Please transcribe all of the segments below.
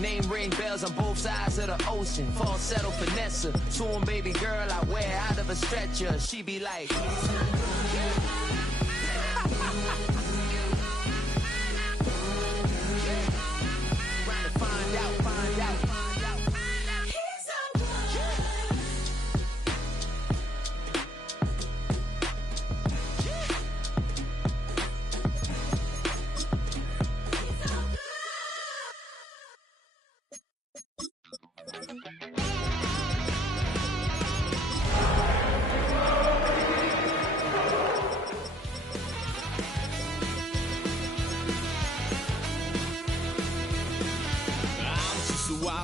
Name ring bells on both sides of the ocean. Falsetto finesse. Soon baby girl I wear out of a stretcher. She be like find out.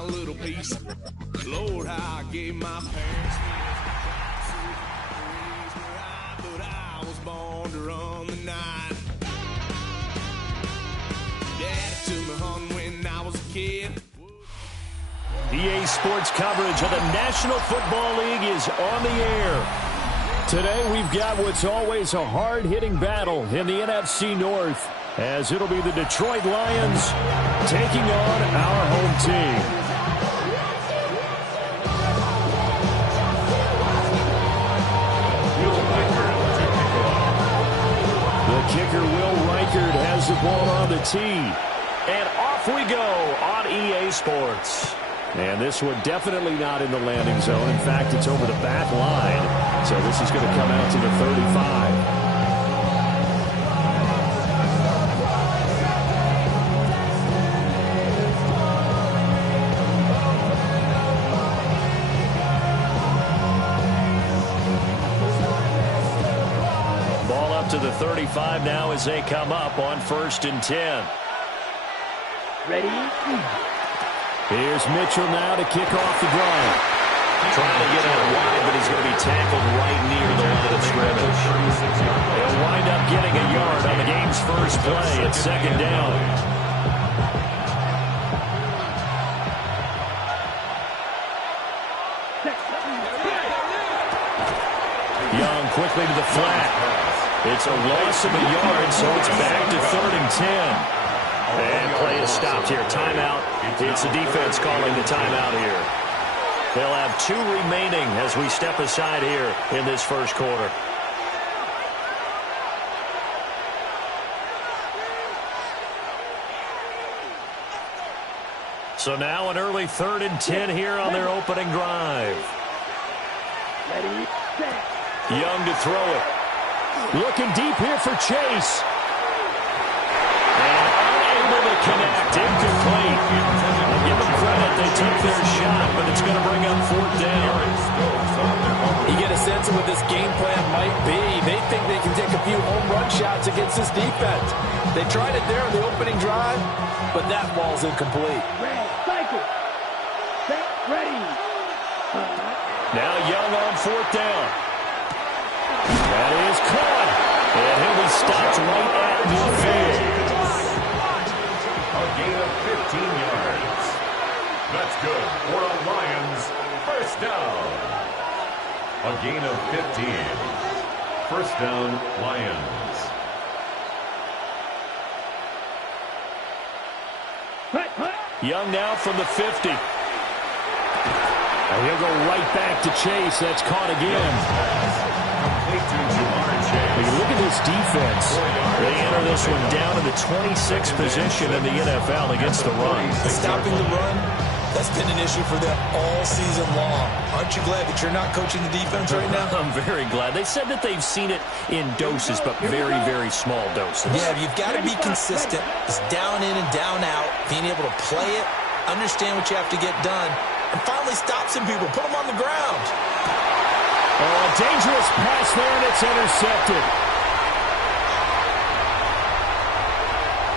Little piece. Lord, how I gave my parents but I was born to run the night. Daddy took me home when I was a kid. EA Sports coverage of the National Football League is on the air. Today we've got what's always a hard-hitting battle in the NFC North, as it'll be the Detroit Lions taking on our home team. Kicker Will Reichard has the ball on the tee. And off we go on EA Sports. And this one definitely not in the landing zone. In fact, it's over the back line. So this is going to come out to the 35. To the 35 now as they come up on 1st and 10. Ready? Here's Mitchell now to kick off the drive. Trying to get out wide, but he's going to be tackled right near the line of scrimmage. He'll wind up getting a yard on the game's first play at 2nd down. Young quickly to the flat. It's a loss of a yard, so it's back to 3rd and 10. And play is stopped here. Timeout. It's the defense calling the timeout here. They'll have 2 remaining as we step aside here in this first quarter. So now an early 3rd and 10 here on their opening drive. Ready, set. Young to throw it. Looking deep here for Chase. And unable to connect. Incomplete. I'll give them credit. They took their shot, but it's going to bring up 4th down. You get a sense of what this game plan might be. They think they can take a few home run shots against this defense. They tried it there in the opening drive, but that ball's incomplete. Red, cycle. Set, ready. Now Young on 4th down. That is caught. And he'll be stopped right at midfield. A gain of 15 yards. That's good for a Lions first down. A gain of 15. First down, Lions. Young now from the 50. And he'll go right back to Chase. That's caught again. Look at this defense. They enter this one down in the 26th position in the NFL against the run. Stopping the run, that's been an issue for them all season long. Aren't you glad that you're not coaching the defense right now? I'm very glad. They said that they've seen it in doses, but very, very small doses. Yeah, you've got to be consistent. It's down in and down out, being able to play it, understand what you have to get done, and finally stop some people, put them on the ground. Oh, a dangerous pass there, and it's intercepted.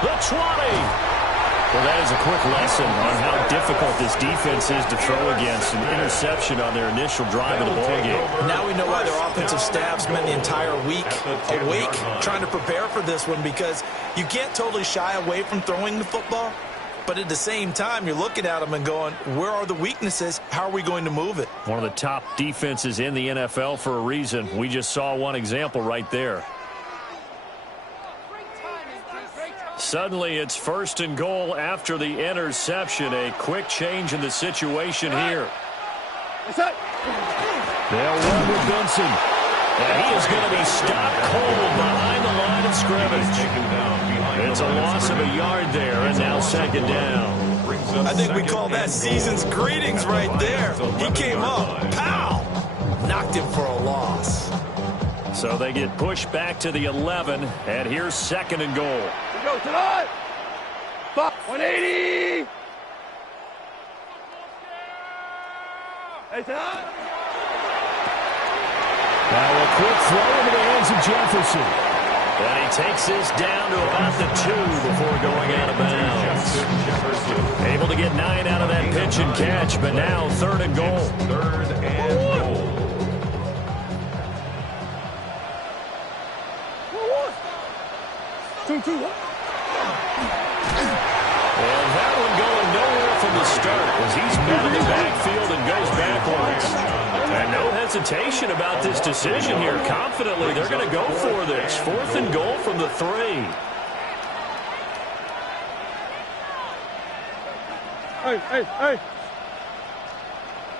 The 20. Well, that is a quick lesson on how difficult this defense is to throw against. An interception on their initial drive of the ballgame. Now we know why their offensive staff spent the entire week awake trying to prepare for this one, because you can't totally shy away from throwing the football. But at the same time, you're looking at them and going, where are the weaknesses? How are we going to move it? One of the top defenses in the NFL for a reason. We just saw one example right there. Suddenly, it's 1st and goal after the interception. A quick change in the situation here. They'll run with Benson. And he is going to be stopped cold behind the line of scrimmage. It's a loss of a yard there, and now 2nd down. I think we call that season's greetings right there. He came up, pow! Knocked him for a loss. So they get pushed back to the 11, and here's 2nd and goal. Go tonight. 180. Hey, tonight. Now a quick throw into the hands of Jefferson. And he takes this down to about the 2 before going out of bounds. Able to get 9 out of that pitch and catch, but now 3rd and goal. 3rd and goal. And that one going nowhere from the start as he's met in the backfield and goes backwards. And no hesitation about this decision here. Confidently, they're going to go for this. 4th and goal from the 3. Hey.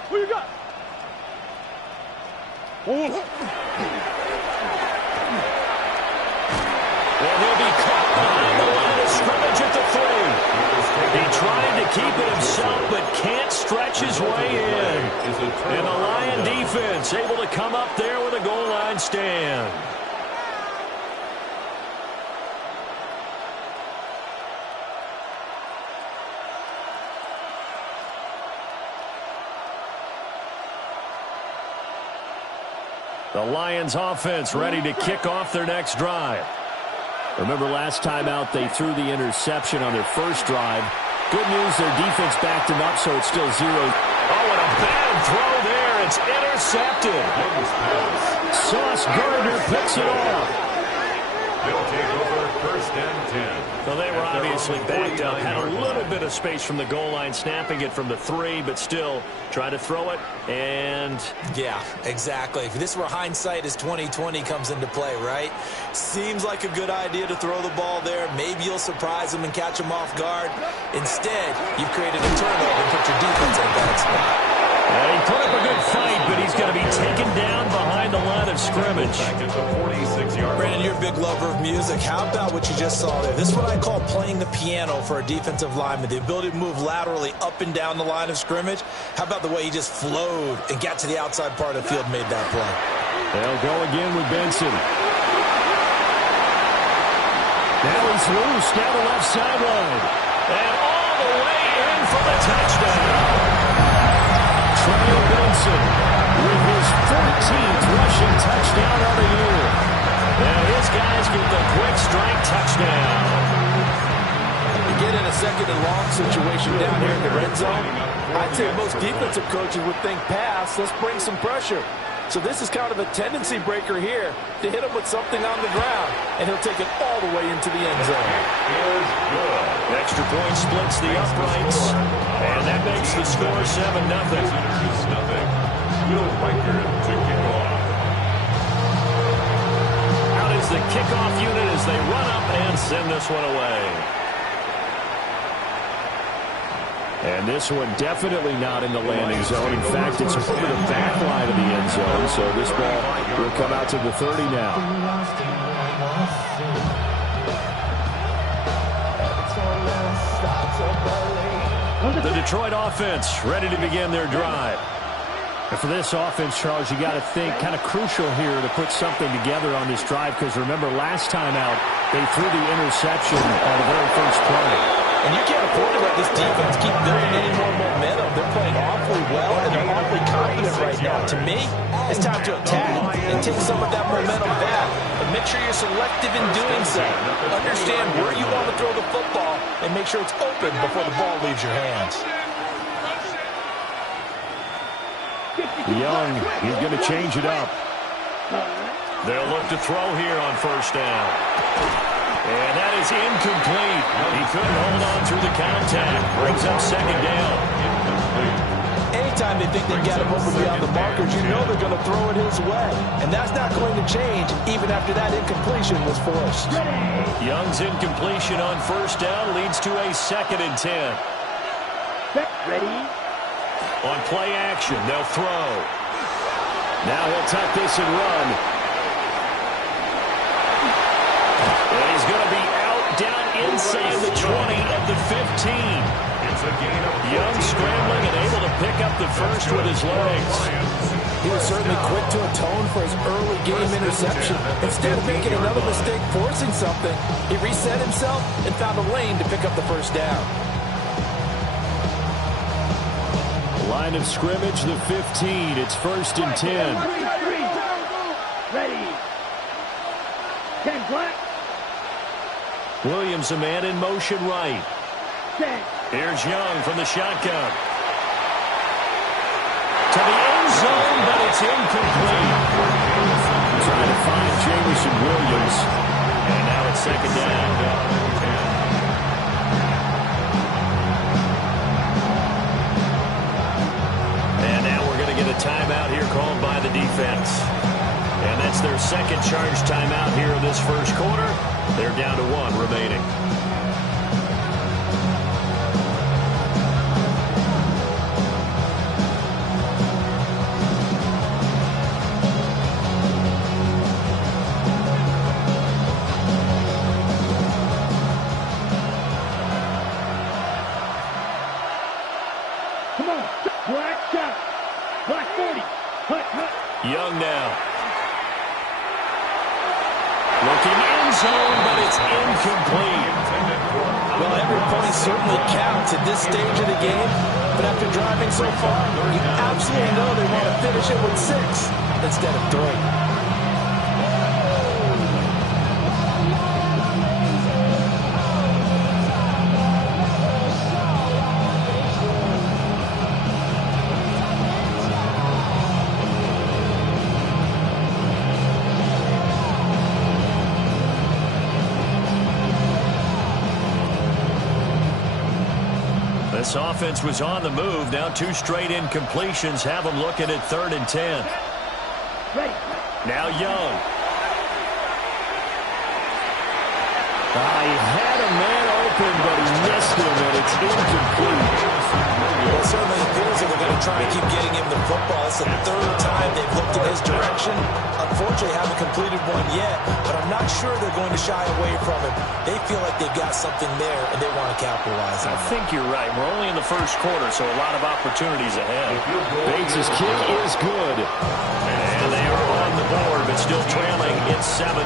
Who you got? Well, he'll be caught behind the line of scrimmage at the 3. He tried to keep it himself, but can't stretch his way in. And the Lion defense able to come up there with a goal line stand. The Lions offense ready to kick off their next drive. Remember last time out they threw the interception on their first drive. Good news, their defense backed them up, so it's still 0. Oh, and a bad throw there. It's intercepted. Sauce Gardner picks it off. They'll take over 1st and 10. Well, they were obviously backed up, had a little bit of space from the goal line, snapping it from the 3, but still try to throw it, and... Yeah, exactly. This is where hindsight is 20/20 comes into play, right? Seems like a good idea to throw the ball there. Maybe you'll surprise them and catch them off guard. Instead, you've created a turnover and put your defense in a bad spot. Well, he put up a good fight, but he's going to be taken down behind the line of scrimmage. Back at the 46-yard Brandon, you're a big lover of music. How about what you just saw there? This is what I call playing the piano for a defensive lineman. The ability to move laterally up and down the line of scrimmage. How about the way he just flowed and got to the outside part of the field and made that play? They'll go again with Benson. Now he's loose down the left sideline. And all the way in for the touchdown. Trey Benson with his 14th rushing touchdown of the year. Now his guys get the quick strike touchdown. You get in a 2nd and long situation down here in the red zone, I'd say most defensive coaches would think pass, let's bring some pressure. So this is kind of a tendency breaker here to hit him with something on the ground, and he'll take it all the way into the end zone. Extra point splits the uprights, and that makes the score 7-0. Will Riker to kick off. Out is the kickoff unit as they run up and send this one away. And this one definitely not in the landing zone. In fact, it's over the back line of the end zone. So this ball will come out to the 30 now. The Detroit offense ready to begin their drive. And for this offense, Charles, you got to think kind of crucial here to put something together on this drive, because remember last time out they threw the interception on the very first play. And you can't afford to let this defense keep building any more momentum. They're playing awfully well, and they're awfully confident right now. To me, it's time to attack and take some of that momentum back. But make sure you're selective in doing so. Understand where you want to throw the football and make sure it's open before the ball leaves your hands. Young, he's going to change it up. They'll look to throw here on 1st down. And that is incomplete. He couldn't hold on through the contact. Brings up 2nd down. Any anytime they think they got him open beyond the markers, you know they're going to throw it his way. And that's not going to change even after that incompletion was forced. Young's incompletion on first down leads to a 2nd and 10. Ready? On play action, they'll throw. Now he'll tuck this and run. And he's going to be out down inside the 20 at the 15. Young scrambling and able to pick up the first with his legs. He was certainly quick to atone for his early game interception. Instead of making another mistake forcing something, he reset himself and found a lane to pick up the first down. Line of scrimmage, the 15. It's 1st and 10. Ready. 10 black. Williams, a man in motion right. 10. Here's Young from the shotgun. To the end zone, but it's incomplete. Trying to find Jameson Williams. And now it's 2nd down. And now we're going to get a timeout here called by the defense. And that's their 2nd charge timeout here in this first quarter. They're down to 1 remaining. Come on. Black shot. Black 40. Hut, hut. Young now. Looking end zone, but it's incomplete. Well, every point certainly counts at this stage of the game, but after driving so far, you absolutely know they want to finish it with 6 instead of 3. This offense was on the move. Now 2 straight incompletions have them looking at 3rd and 10. Ready. Now Young. He had a man open, but he missed him, and it's incomplete. Well, it certainly appears that they're going to try and keep getting him the football. It's the 3rd time they've looked in his direction. Unfortunately, haven't completed one yet, but I'm not sure they're going to shy away from him. They feel like they've got something there, and they want to capitalize on it. I think you're right. We're only in the first quarter, so a lot of opportunities ahead. Bates' kick is good. And they are on the board, but still trailing. It's 7-3.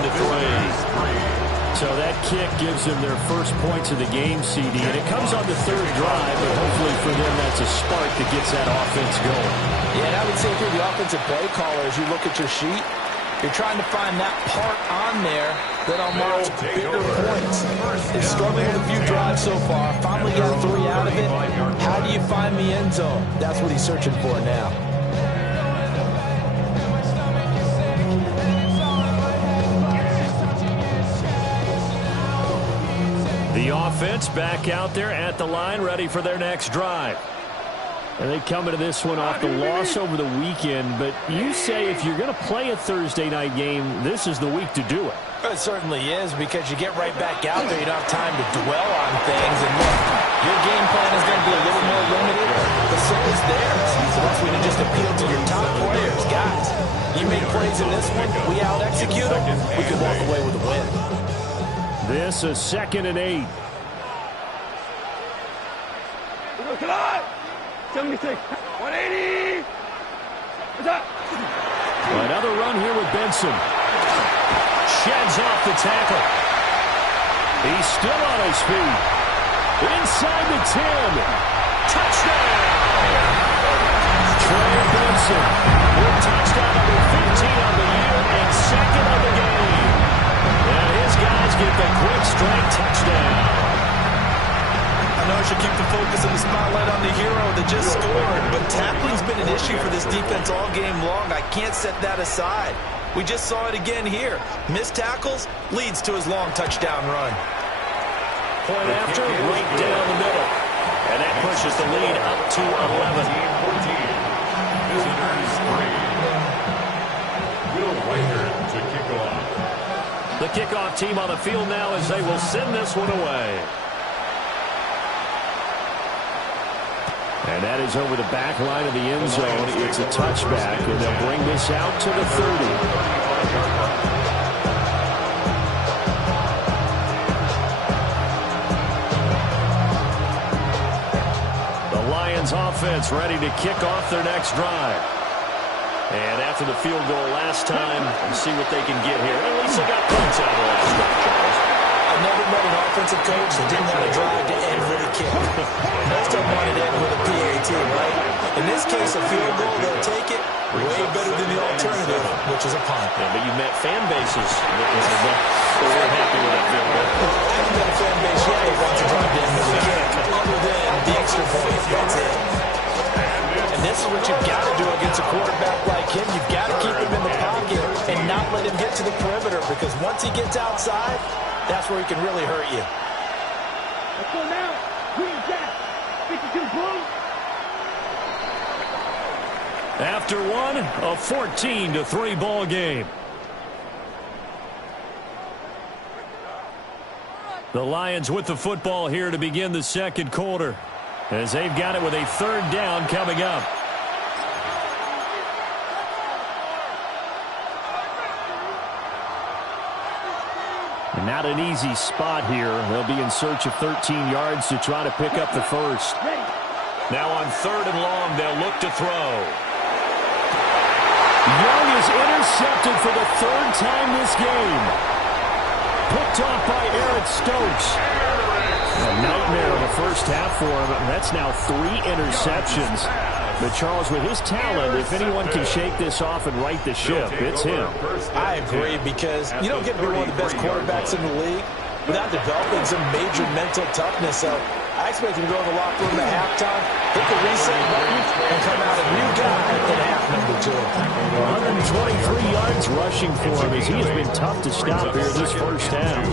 So that kick gives them their first points of the game, CD, and it comes on the 3rd drive, but hopefully for them that's a spark that gets that offense going. Yeah, and I would say if you're the offensive play caller, as you look at your sheet, you're trying to find that part on there that unlocks bigger points. They've struggled with a few drives so far, finally got 3 out of it. How do you find the end zone? That's what he's searching for now. The offense back out there at the line, ready for their next drive. And they come into this one off the loss over the weekend, but you say if you're going to play a Thursday night game, this is the week to do it. It certainly is, because you get right back out there. You don't have time to dwell on things. And look, your game plan is going to be a little more limited, but so is theirs. So that's when you just appeal to your top players. Guys, you made plays in this one. We out-execute them. We could walk away with a win. This is 2nd and 8. Come on. 76. 180. What's up? Another run here with Benson. Sheds off the tackle. He's still on his feet. Inside the 10. Touchdown! Trey Benson with touchdown number 15 on the year and 2nd of the game. And his guys get the quick strike touchdown. I know I should keep the focus and the spotlight on the hero that just scored, but tackling's been an issue for this defense all game long. I can't set that aside. We just saw it again here. Missed tackles leads to his long touchdown run. Point after, right down the middle. And that pushes the lead up to 11. visitors 3. Will Reichert to kick off. The kickoff team on the field now as they will send this one away. And that is over the back line of the end zone. It's a touchback, and they'll bring this out to the 30. The Lions offense ready to kick off their next drive. And after the field goal last time, we'll see what they can get here. At least they got points out of the last drive, Charles. I've never met an offensive coach that didn't want to drive to end with a kick. Most of them wanted to end with a PAT, right? In this case, a field goal, they'll take it way better than the alternative, which is a punt. Yeah, but you met fan bases that were happy with that field goal. I haven't met a fan base yet that wants to drive to end with a kick, other than the extra point. That's it. And this is what you've got to do against a quarterback like him. You've got to keep him in the pocket and not let him get to the perimeter, because once he gets outside, that's where he can really hurt you. Let's go now. Green Jack. 52 blue. After one, a 14-3 ball game. The Lions with the football here to begin the second quarter, as they've got it with a third down coming up. And not an easy spot here. They'll be in search of 13 yards to try to pick up the first. Now on third and long, they'll look to throw. Young is intercepted for the third time this game. Picked off by Eric Stokes. A nightmare in the first half for him. That's now 3 interceptions. But Charles, with his talent, if anyone can shake this off and right the ship, it's him. I agree, because you don't get to be one of the best quarterbacks in the league without developing some major mental toughness. So I expect him to go in the locker room at halftime, hit the reset button, and come out a new guy in half number 2. 123 yards rushing for him, as he has been tough to stop here this first half.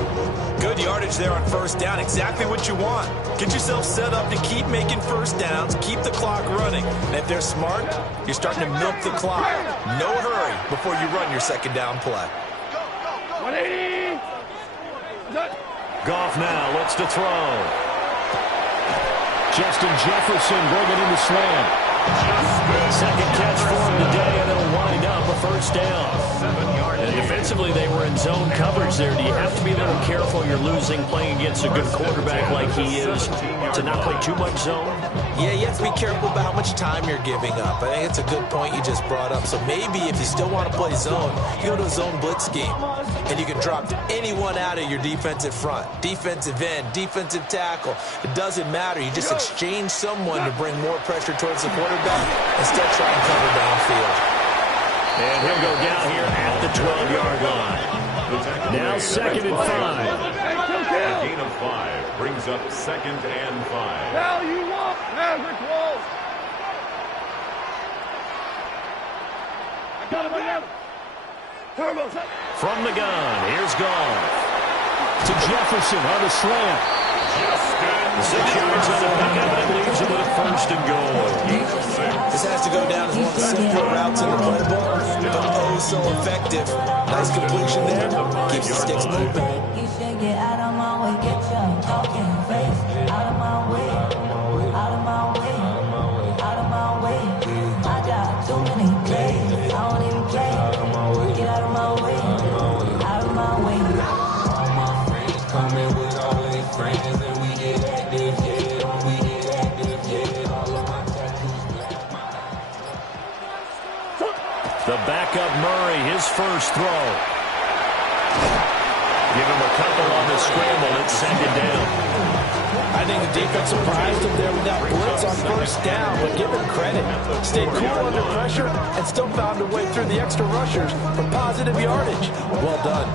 Good yardage there on first down. Exactly what you want. Get yourself set up to keep making first downs, keep the clock running. And if they're smart, you're starting to milk the clock. No hurry before you run your second down play. 180. Goff now looks to throw. Justin Jefferson bringing in the slam. Second catch for him today, and it'll wind up a first down. And defensively, they were in zone coverage there. Do you have to be a little careful you're losing playing against a good quarterback like he is to not play too much zone? Yeah, you have to be careful about how much time you're giving up. I think it's a good point you just brought up. So maybe if you still want to play zone, you go to a zone blitz scheme, and you can drop anyone out of your defensive front, defensive end, defensive tackle. It doesn't matter. You just exchange someone to bring more pressure towards the quarterback and still try and cover downfield. And he'll go down here at the 12-yard line. Now 2nd and 5. A gain of 5 brings up 2nd and 5. Now you want Maverick Walls. I got him again. Turbo's up. From the gun, here's Goff. To Jefferson on the slant. 6 yards on the pickup, and it leaves him with a 1st and goal. This has to go down as one of the simpler routes in the playbook, but oh so effective. Nice completion there. Keeps the sticks moving. You should get out of my way, get your talking face out of my way, out of my way, out of my way. I got too many plays, I don't even play. Get out of my way, out of my way. All my friends coming with all their friends, and we get active, yeah, we get active, yeah. All of my tattoos black. The backup Murray, his first throw. Give him a couple on the scramble. It's 2nd down. I think the defense surprised him there with that blitz on first down, but give him credit. Stayed cool under pressure and still found a way through the extra rushers for positive yardage. Well done.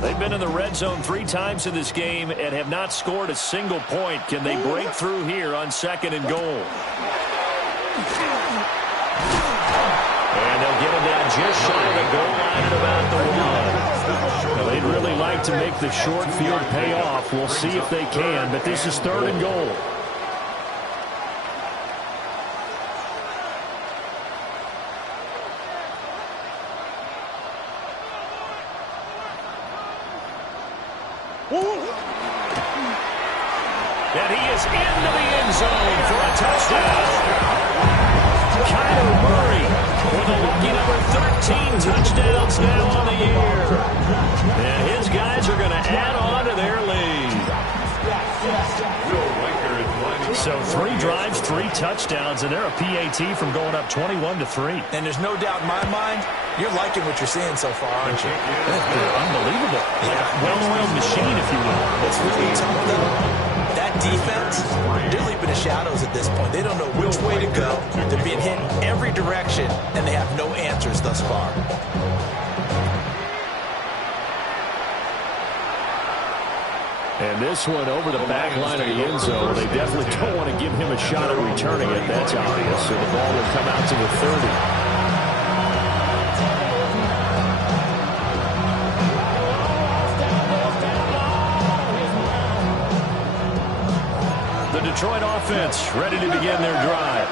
They've been in the red zone 3 times in this game and have not scored a single point. Can they break through here on 2nd and goal? And they'll get him down just shy of the goal line at about the 1. Now, they'd really like to make the short field pay off. We'll see if they can, but this is 3rd and goal. He is into the end zone for a touchdown. Kyler Murray with a lucky number 13 touchdowns now on the year. And his guys are going to add on to their lead. So 3 drives, 3 touchdowns, and they're a PAT from going up 21-3. And there's no doubt in my mind, you're liking what you're seeing so far, aren't you? They're unbelievable. Yeah. Like a well-oiled machine, if you will. It's really tough, though. That defense, they're leaping the shadows at this point. They don't know which way to go. They're being hit in every direction, and they have no answers thus far. And this one over the back line of the end zone. They definitely don't want to give him a shot at returning it. That's obvious. So the ball will come out to the 30. The Detroit offense ready to begin their drive.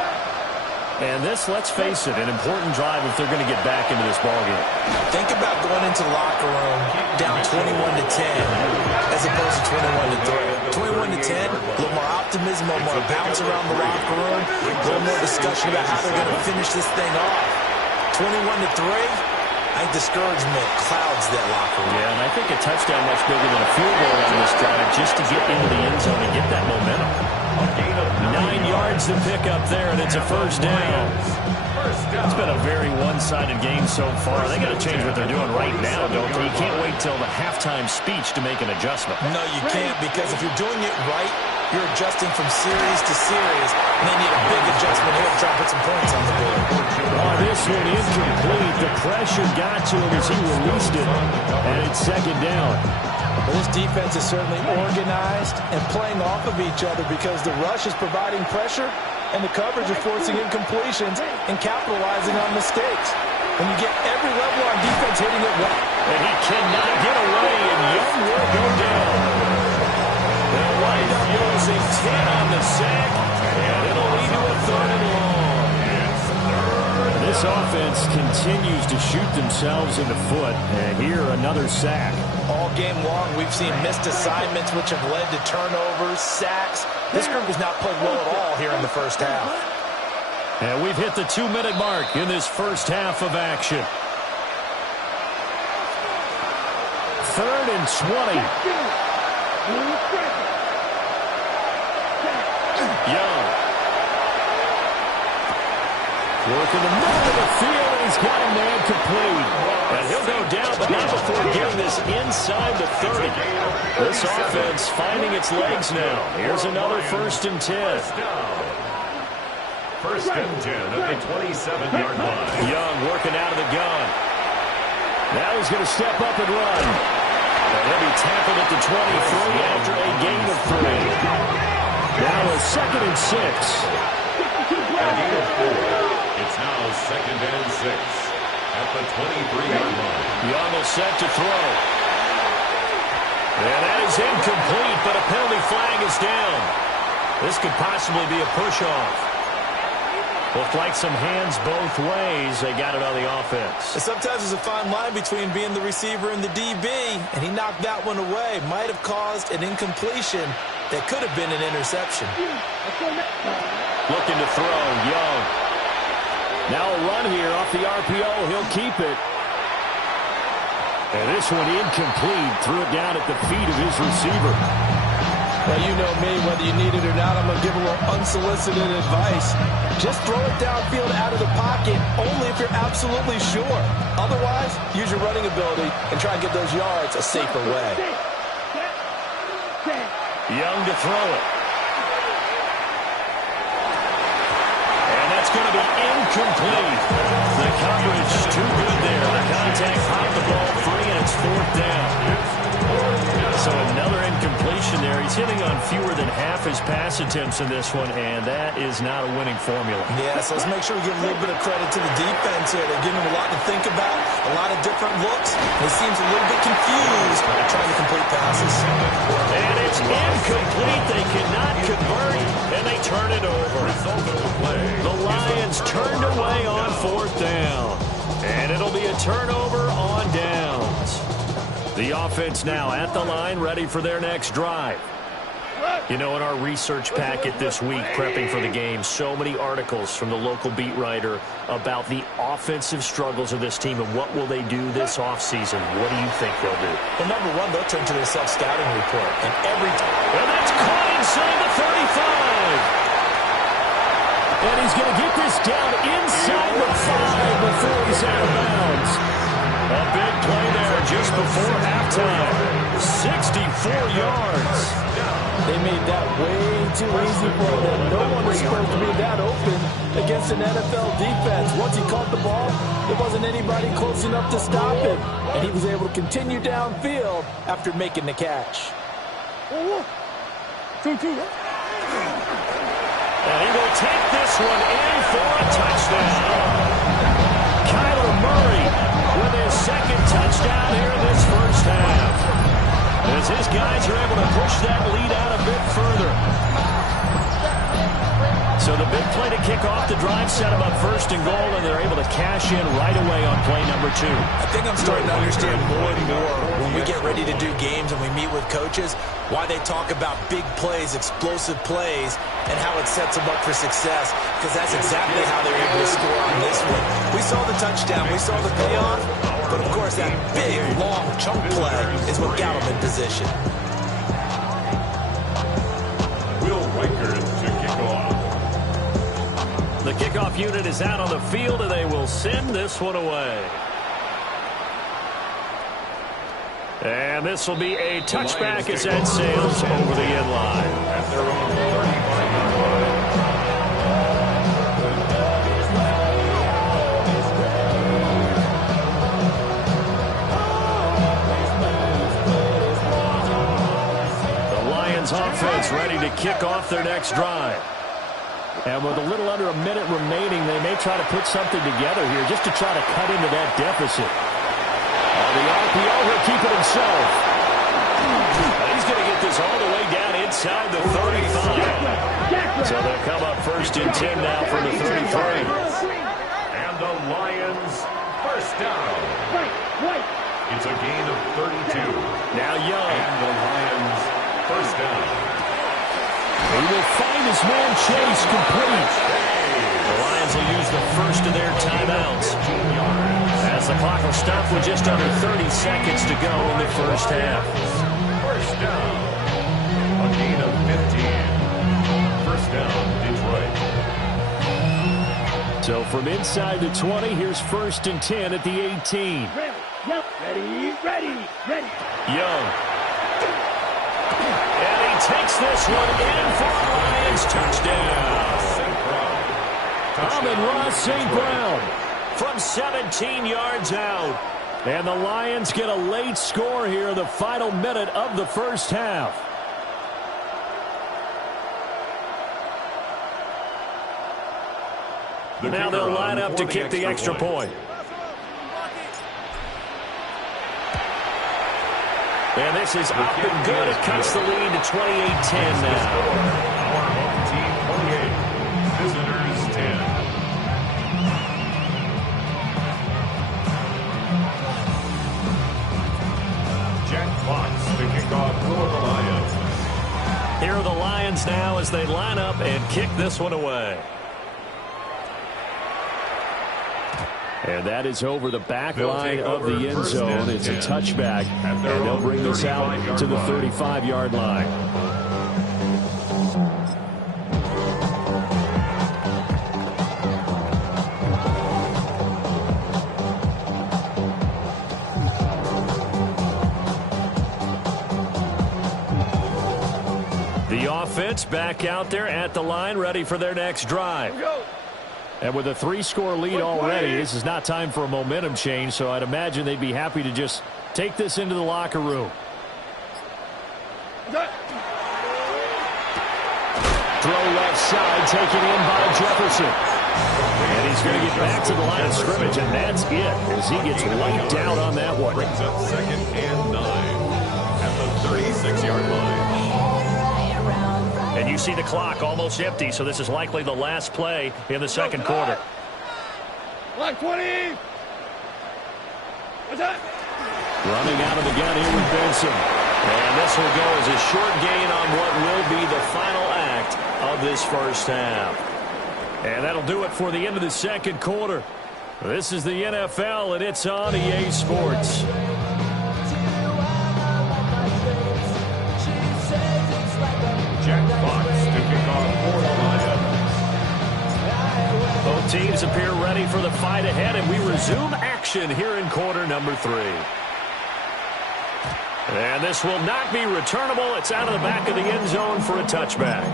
And this, let's face it, an important drive if they're going to get back into this ballgame. Think about going into the locker room down 21-10 as opposed to 21-3. 21-10, a little more optimism, a little more bounce around the locker room, a little more discussion about how they're going to finish this thing off. 21-3. I think discouragement clouds that locker room. Yeah, and I think a touchdown much bigger than a field goal on this drive just to get into the end zone and get that momentum. 9 yards to pick up there, and it's a first down. It's been a very one-sided game so far. They got to change what they're doing right now, don't they? You can't wait till the halftime speech to make an adjustment. No, you can't, because if you're doing it right, you're adjusting from series to series, and they need a big adjustment here to try to put some points on the board. Oh, this one incomplete. The pressure got to him as he released it, and it's second down. Well, this defense is certainly organized and playing off of each other because the rush is providing pressure and the coverage is forcing incompletions and capitalizing on mistakes. When you get every level on defense hitting it well. And he cannot get away, and Young will go down. They'll wind up using 10 on the sack, and it'll lead to a 3rd and long. This offense continues to shoot themselves in the foot, and here another sack. All game long, we've seen missed assignments, which have led to turnovers, sacks. This group has not played well at all here in the first half. And we've hit the 2-minute mark in this first half of action. 3rd and 20. Young. Working the middle of the field, and he's got a man complete. And he'll go down, but not before getting this inside the 30. This offense finding its legs now. Here's another 1st and 10. First and 10 at the 27-yard line. Young working out of the gun. Now he's going to step up and run. And he'll be tackled at the 23 after a gain of 3. Now a 2nd and 6. A gain of 4. It's now 2nd and 6 at the 23-yard line. Young will set to throw. And that is incomplete, but a penalty flag is down. This could possibly be a push-off. Looked like some hands both ways. They got it on the offense. And sometimes there's a fine line between being the receiver and the DB, and he knocked that one away. Might have caused an incompletion that could have been an interception. Looking to throw, Young. Now a run here off the RPO. He'll keep it. And this one incomplete. Threw it down at the feet of his receiver. Well, you know me, whether you need it or not, I'm going to give a little unsolicited advice. Just throw it downfield out of the pocket, only if you're absolutely sure. Otherwise, use your running ability and try and get those yards a safer way. Young to throw it. And that's going to be incomplete. The coverage too good there. The contact popped the ball free, and it's 4th down. So another incompletion there. He's hitting on fewer than half his pass attempts in this one, and that is not a winning formula. Yeah, so let's make sure we give a little bit of credit to the defense here. They're giving him a lot to think about, a lot of different looks. He seems a little bit confused trying to complete passes. And it's incomplete. They cannot convert, and they turn it over. The Lions turned away on 4th down, and it'll be a turnover on downs. The offense now at the line, ready for their next drive. You know, in our research packet this week, prepping for the game, so many articles from the local beat writer about the offensive struggles of this team and what will they do this offseason. What do you think they'll do? Well, number one, they'll turn to their self-scouting report. And every time... And that's caught inside the 35. And he's going to get this down inside the 5 before he's out of bounds. A big play there just before halftime. 64 yards. They made that way too easy for them. No one was supposed to be that open against an NFL defense. Once he caught the ball, there wasn't anybody close enough to stop him. And he was able to continue downfield after making the catch. 2-2. And he will take this one in for a touchdown. Kyler Murray with his second touchdown here in this first half. As his guys are able to push that lead out a bit further. So the big play to kick off the drive set them up first and goal, and they're able to cash in right away on play number 2. I think I'm starting to understand more and more when we get ready to do games and we meet with coaches why they talk about big plays, explosive plays, and how it sets them up for success, because that's exactly how they're able to score on this one. We saw the touchdown. We saw the payoff. But, of course, that big, long chunk play is what got them in position. Will Riker to kick off. The kickoff unit is out on the field, and they will send this one away. And this will be a touchback as that sails over the end line. At their own 35-yard line. Offense ready to kick off their next drive. And with a little under a minute remaining, they may try to put something together here just to try to cut into that deficit. On the RPO, he'll keep it himself. He's going to get this all the way down inside the 35. So they'll come up first and 10 now from the 33. And the Lions first down. It's a gain of 32. Now Young. And the Lions first down. He will find his man Chase complete. The Lions will use the first of their timeouts as the clock will stop with just under 30 seconds to go in the first half. First down. A gain of 15. First down, Detroit. So from inside the 20, here's first and 10 at the 18. Ready. Young. And he takes this one in for a Lions touchdown. Amon-Ra St. Brown from 17 yards out. And the Lions get a late score here in the final minute of the first half. Now they'll line up to kick the extra point. And this is up and good. It cuts the lead to 28-10 now. Our home team 28, visitors 10. Jack Fox to kick off for the Lions. Here are the Lions now as they line up and kick this one away. And that is over the back line of the end zone. It's a touchback, and they'll bring this out to the 35-yard line. The offense back out there at the line, ready for their next drive. And with a 3-score lead already, this is not time for a momentum change, so I'd imagine they'd be happy to just take this into the locker room. Throw left side, taken in by Jefferson. And he's going to get back to the line of scrimmage, and that's it, as he gets wiped out on that one. Brings up 2nd and 9 at the 36-yard line. And you see the clock almost empty, so this is likely the last play in the second quarter. Block 20. What's that? Running out of the gun here with Benson. And this will go as a short gain on what will be the final act of this first half. And that'll do it for the end of the second quarter. This is the NFL, and it's on EA Sports. Jack Fox to kick off for the Lions. Both teams appear ready for the fight ahead, and we resume action here in quarter number 3. And this will not be returnable. It's out of the back of the end zone for a touchback.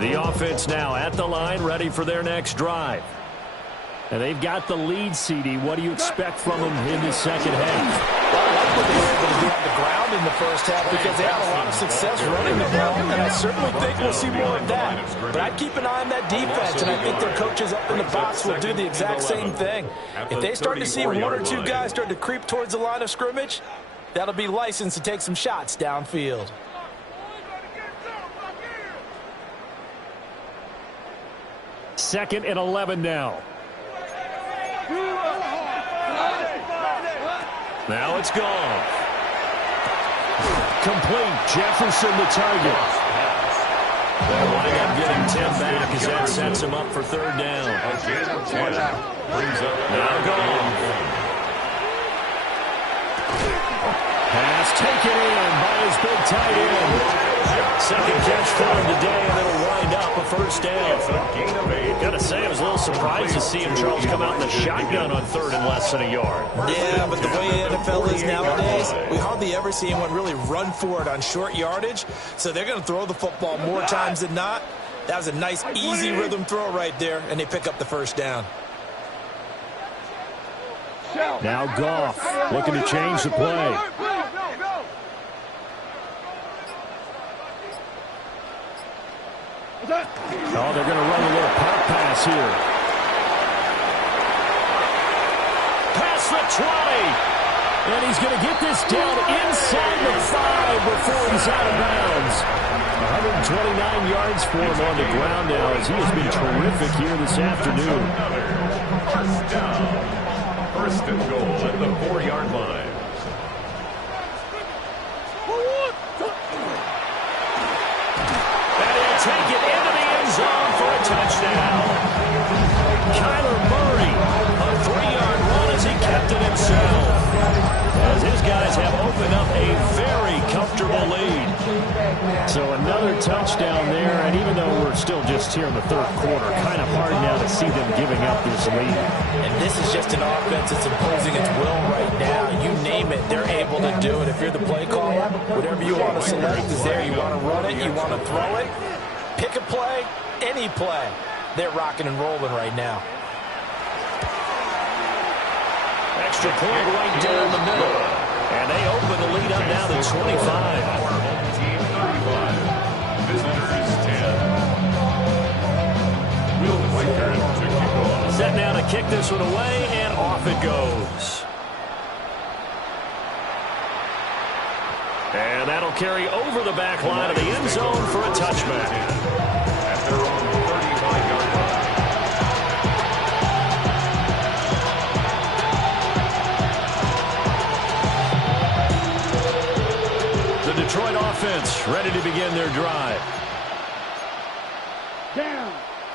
The offense now at the line, ready for their next drive. And they've got the lead, CD. What do you expect from them in the second half? Well, I like what they were able to do on the ground in the first half because they had a lot of success running the ball, and I certainly think we'll see more of that. But I'd keep an eye on that defense, and I think their coaches up in the box will do the exact same thing. If they start to see one or two guys start to creep towards the line of scrimmage, that'll be licensed to take some shots downfield. Second and 11 now. Now it's gone. Complete. Jefferson the target. They're winding up getting Tim back as that sets him up for third down. Now gone. Pass taken in by his big tight end. Second catch for him today, and it'll wind up a first down. Gotta say, I was a little surprised to see him, Charles, come out in the shotgun on third and less than a yard. Yeah, but the way the NFL is nowadays, we hardly ever see anyone really run for it on short yardage. So they're going to throw the football more times than not. That was a nice, easy rhythm throw right there, and they pick up the first down. Now Goff looking to change the play. Oh, they're going to run a little pop pass here. Pass for 20. And he's going to get this down inside the 5 before he's out of bounds. 129 yards for him on the ground now as he has been terrific here this afternoon. First down. First and goal at the 4-yard line. And he'll take it into the end zone for a touchdown. Kyler Murray, a 3-yard run as he kept it himself. As his guys have opened up a very comfortable lead. So another touchdown there, and even though we're still just here in the third quarter, kind of hard now to see them giving up this lead. And this is just an offense that's imposing its will right now. You name it, they're able to do it. If you're the play caller, whatever you want to select is there. You want to run it, you want to throw it, pick a play, any play. They're rocking and rolling right now. Extra point right down the middle. And they open the lead up now to 25. Team 35. Visitors 10. Will Whitaker to kick off. Set now to kick this one away, and off it goes. And that'll carry over the back line of the end zone for a touchback. At their own 35-yard line. The Detroit offense ready to begin their drive. Down.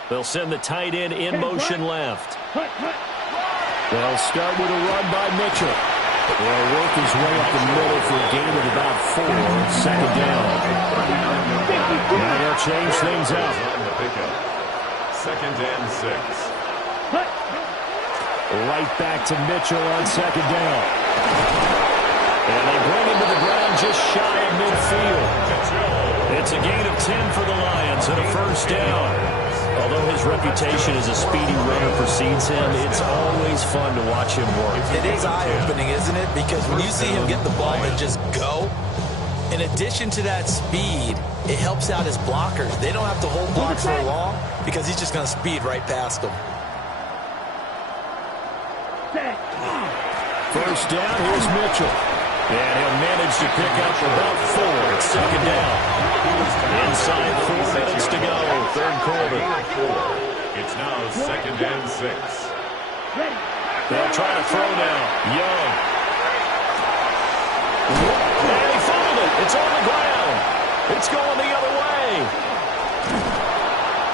They'll send the tight end in motion left. They'll start with a run by Mitchell. They'll work his way up the middle for a gain of about 4. Second down. Now they'll change things up. Second and 6. Right back to Mitchell on second down. And they bring him to the ground just shy of midfield. It's a gain of 10 for the Lions and a first down. Although his reputation as a speedy runner precedes him, it's always fun to watch him work. It is eye-opening, isn't it? Because when you see him get the ball and just go, in addition to that speed, it helps out his blockers. They don't have to hold blocks for long because he's just going to speed right past them. First down, here's Mitchell. And he'll manage to pick up about 4. It's second down. Inside 4 minutes to go, third quarter. It's now second and 6. They'll try to throw now. Young. And he fumbled it. It's on the ground. It's going the other way.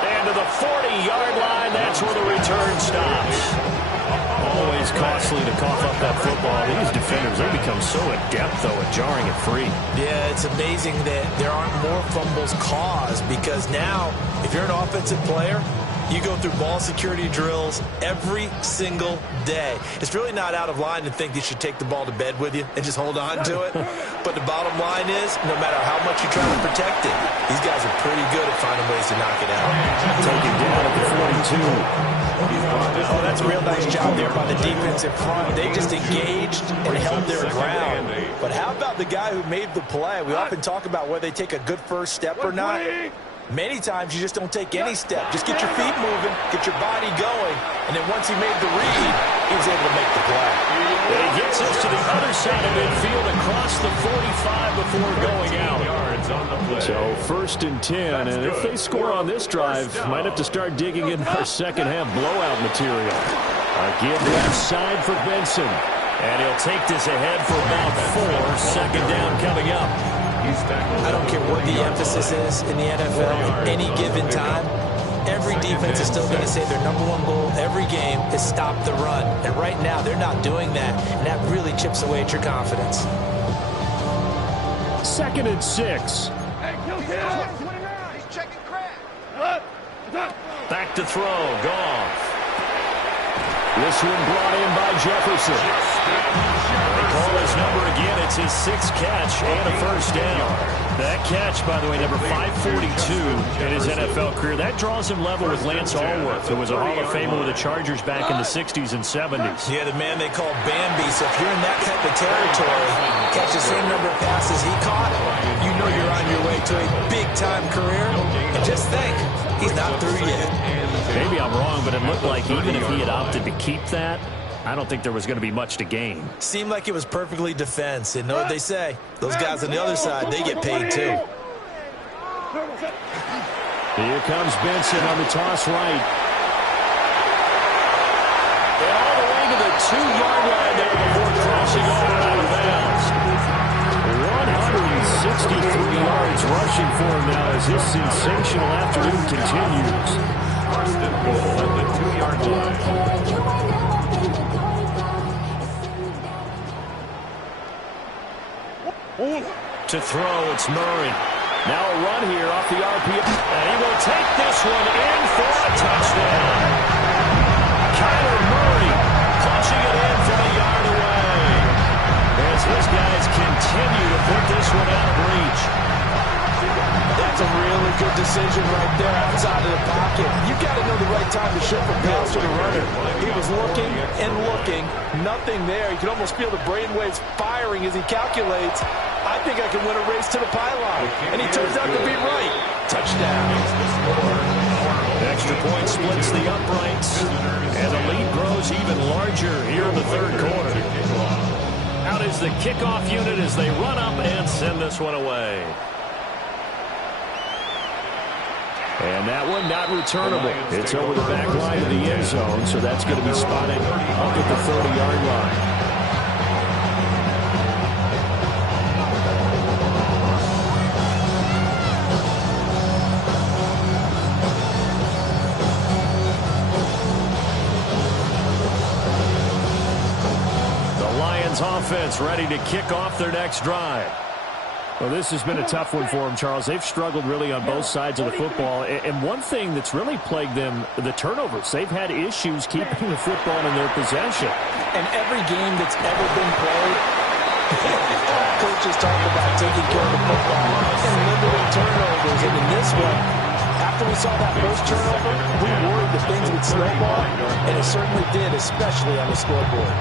And to the 40-yard line, that's where the return stops. Always costly to cough up that football. These defenders, they become so adept, though, at jarring it free. Yeah, it's amazing that there aren't more fumbles caused because now, if you're an offensive player, you go through ball security drills every single day. It's really not out of line to think you should take the ball to bed with you and just hold on to it. But the bottom line is, no matter how much you try to protect it, these guys are pretty good at finding ways to knock it out. Taken down at the 42. Oh, that's a real nice job there by the defense in front. They just engaged and held their ground. But how about the guy who made the play? We often talk about whether they take a good first step or not. Many times you just don't take any step. Just get your feet moving, get your body going, and then once he made the read, he was able to make the play. He gets us to the other side of midfield across the 45 before going out. So first and 10, and if they score on this drive, might have to start digging in our second half blowout material. A give left side for Benson, and he'll take this ahead for about 4. Second down coming up. I don't care what the emphasis is in the NFL at any given time. Every defense is still going to say their #1 goal every game is stop the run. And right now, they're not doing that, and that really chips away at your confidence. Second and 6. He's checking crack. Back to throw. Goff. This one brought in by Jefferson. They call his number again. It's his 6th catch and a first down. That catch, by the way, number 542 in his NFL career. That draws him level with Lance Allworth, who was a Hall of Famer with the Chargers back in the 60s and 70s. Yeah, the man they call Bambi. So if you're in that type of territory, catch the same number of passes he caught, you know you're on your way to a big-time career. And just think, he's not through yet. Maybe I'm wrong, but it looked like even if he had opted to keep that, I don't think there was going to be much to gain. Seemed like it was perfectly defense. And know what they say? Those guys on the other side, they get paid too. Here comes Benson on the toss right. And all the way to the 2-yard line there before crossing over out of bounds. 163 yards rushing for him now as this sensational afternoon continues. First and goal at the 2-yard line. To throw, it's Murray. Now a run here off the RPO. And he will take this one in for a touchdown. Kyler Murray punching it in from a yard away. As his guys continue to put this one out of reach. That's a really good decision right there outside of the pocket. You got to know the right time to shift from pass to the runner. He was looking and looking, nothing there. You can almost feel the brainwaves firing as he calculates, I think I can win a race to the pylon. And he turns out to be right. Touchdown. Extra point splits the uprights, and the lead grows even larger here in the third quarter. Out is the kickoff unit as they run up and send this one away. And that one not returnable. It's over the back line of the end zone, so that's going to be spotted up at the 30-yard line. The Lions offense ready to kick off their next drive. Well, this has been a tough one for them, Charles. They've struggled really on both sides of the football. And one thing that's really plagued them, the turnovers. They've had issues keeping the football in their possession. And every game that's ever been played, coaches talk about taking care of the football and limiting turnovers. And in this one, after we saw that first turnover, we worried that things would snowball, and it certainly did, especially on the scoreboard.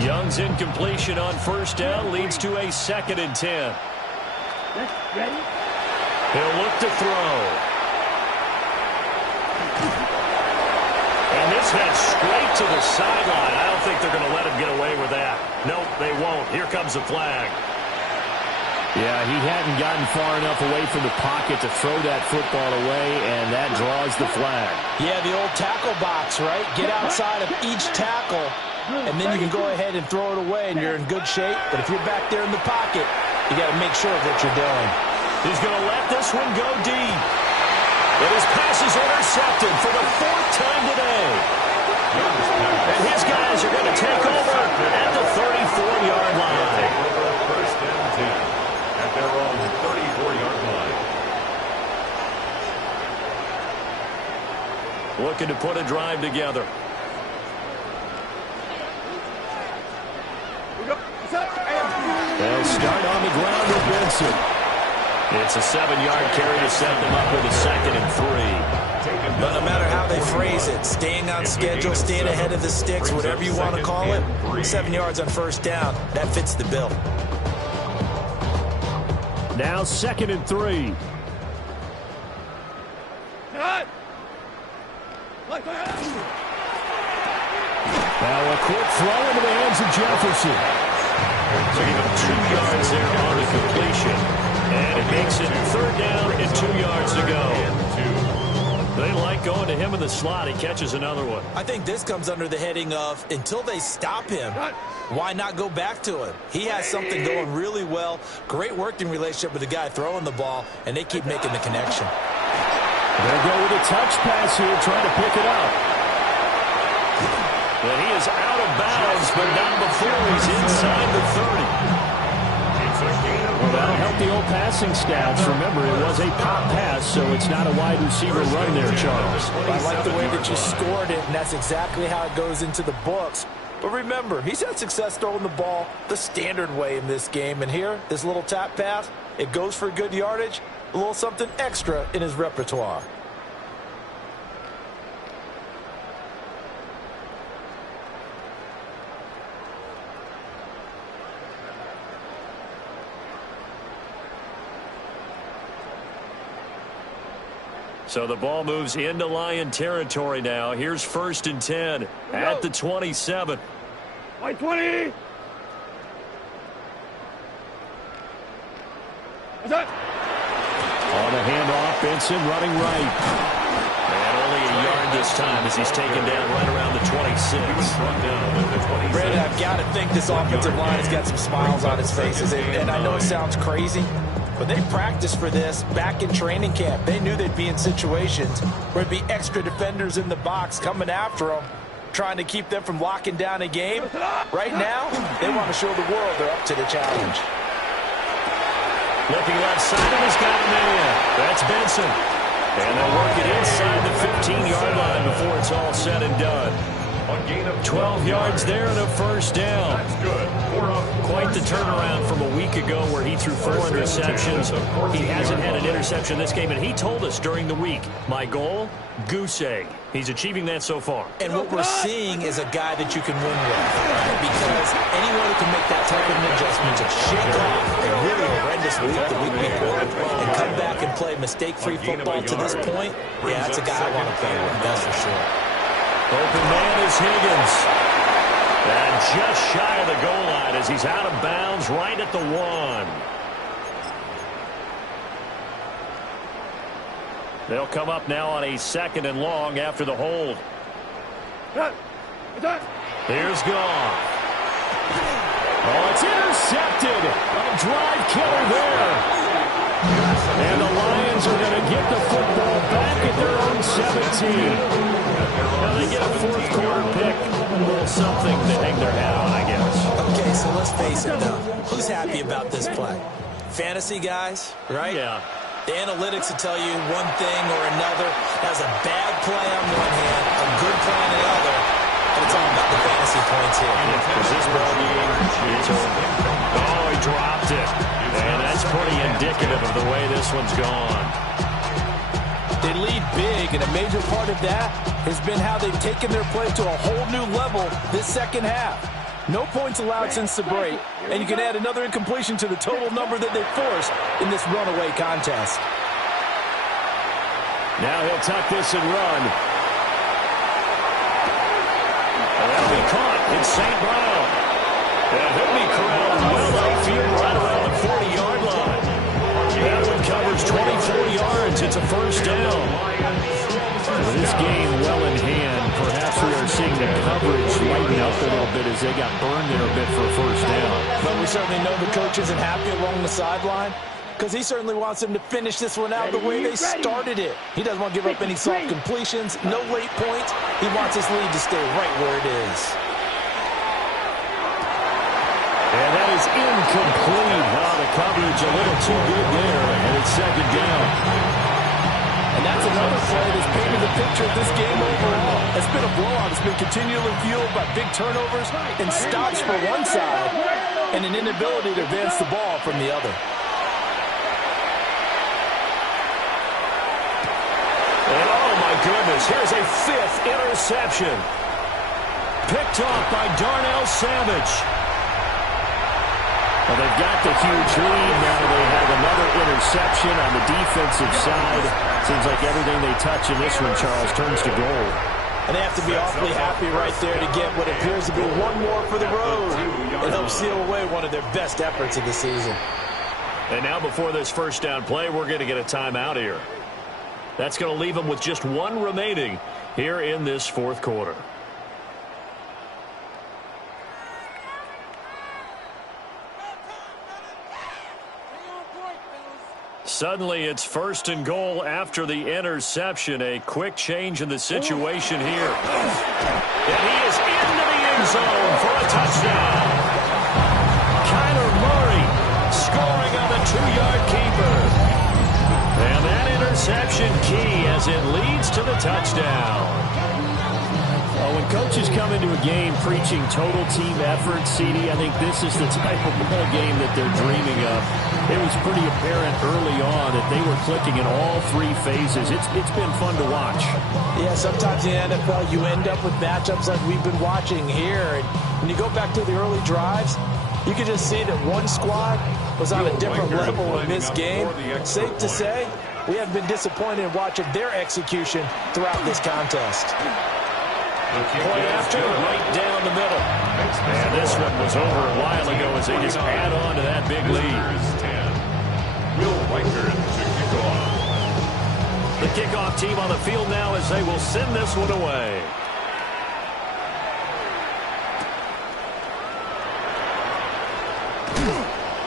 Young's incompletion on first down leads to a 2nd and 10. Ready? He'll look to throw. And this sent straight to the sideline. I don't think they're going to let him get away with that. Nope, they won't. Here comes the flag. Yeah, he hadn't gotten far enough away from the pocket to throw that football away, and that draws the flag. Yeah, the old tackle box, right? Get outside of each tackle, and then you can go ahead and throw it away, and you're in good shape. But if you're back there in the pocket, you got to make sure of what you're doing. He's going to let this one go deep. And his pass is intercepted for the 4th time today. And his guys are going to take over at the 34-yard line. First and 10 at their own 34-yard line. Looking to put a drive together. They'll start on the ground with Benson. It's a 7-yard carry to set them up with a 2nd and 3. But no matter how they phrase it, staying on schedule, staying ahead of the sticks, whatever you want to call it, 7 yards on first down, that fits the bill. Now 2nd and 3. Now a quick throw into the hands of Jefferson. So give him 2 yards there on the completion. And it makes it 3rd down and 2 yards to go. They like going to him in the slot. He catches another one. I think this comes under the heading of until they stop him, why not go back to him? He has something going really well. Great working relationship with the guy throwing the ball, and they keep making the connection. They'll go with a touch pass here, trying to pick it up. And he is out of bounds, but not before he's inside the 30. Well, that'll help the old passing stats. Remember, it was a pop pass, so it's not a wide receiver run there, Charles. I like the way that you scored it, and that's exactly how it goes into the books. But remember, he's had success throwing the ball the standard way in this game. And here, this little tap pass, it goes for good yardage, a little something extra in his repertoire. So the ball moves into Lion territory now. Here's 1st and 10 at the 27. White 20. On the handoff, Benson running right. And only a yard this time as he's taken down right around the 26. Brandon, I've got to think this offensive line has got some smiles on its faces. And I know it sounds crazy, but they practiced for this back in training camp. They knew they'd be in situations where there'd be extra defenders in the box coming after them, trying to keep them from locking down a game. Right now, they want to show the world they're up to the challenge. Looking left side, and he's got a man. That's Benson. And they'll work it inside the 15-yard line before it's all said and done. 12 yards there and a first down. That's good. Quite the turnaround from a week ago where he threw 4 interceptions. He hasn't had an interception this game, and he told us during the week, my goal, goose egg. He's achieving that so far. And what we're seeing is a guy that you can win with, because anyone who can make that type of an adjustment to shake off a really horrendous week the week before and come back and play mistake-free football to this point, yeah, that's a guy I want to play with, that's for sure. Open man is Higgins. And just shy of the goal line as he's out of bounds right at the 1. They'll come up now on a 2nd and long after the hold. Here's Goff. Oh, it's intercepted. A drive killer there. And the Lions are going to get the football back at their own 17. Now they get a 4th quarter pick. A little something to hang their hat on, I guess. Okay, so let's face it, though. Who's happy about this play? Fantasy guys, right? Yeah. The analytics will tell you one thing or another. That's a bad play on one hand, a good play on the other, and it's all about the fantasy points here. Because this ball game is over. Oh, he dropped it. And that's pretty indicative of the way this one's gone. They lead big, and a major part of that has been how they've taken their play to a whole new level this second half. No points allowed since the break, and you can add another incompletion to the total number that they forced in this runaway contest. Now he'll tuck this and run. be caught. It's St. Brown. And he'll be corralled well upfield right around the 40-yard line. That one covers 24 yards. It's a first down. With this game well in hand, perhaps we are seeing the coverage lighten up a little bit as they got burned there a bit for a first down. But we certainly know the coach isn't happy along the sideline because he certainly wants them to finish this one out the way they started it. He doesn't want to give up any soft completions, no late points. He wants his lead to stay right where it is. And that is incomplete. Wow, the coverage a little too good there, and it's second down. And that's another play that's painted the picture of this game overall. It's been a blowout. It's been continually fueled by big turnovers and stops for one side and an inability to advance the ball from the other. And oh my goodness, here's a fifth interception. Picked off by Darnell Savage. Well, they've got the huge lead. Now they have another interception on the defensive side. Seems like everything they touch in this one, Charles, turns to goal. And they have to be awfully happy right there to get what appears to be one more for the road. It helps seal away one of their best efforts of the season. And now before this first down play, we're going to get a timeout here. That's going to leave them with just one remaining here in this fourth quarter. Suddenly, it's first and goal after the interception. A quick change in the situation here. And he is into the end zone for a touchdown. Kyler Murray scoring on the 2-yard keeper. And that interception key as it leads to the touchdown. Well, when coaches come into a game preaching total team effort, CD, I think this is the type of ball game that they're dreaming of. It was pretty apparent early on that they were clicking in all three phases. It's been fun to watch. Yeah, sometimes in the NFL you end up with matchups like we've been watching here. And when you go back to the early drives, you can just see that one squad was on a different level in this game. Safe to say, we have been disappointed in watching their execution throughout this contest. Point after, right down the middle. And this one was over a while ago as they just add on to that big lead. Will Reichard to kick off. The kickoff team on the field now as they will send this one away.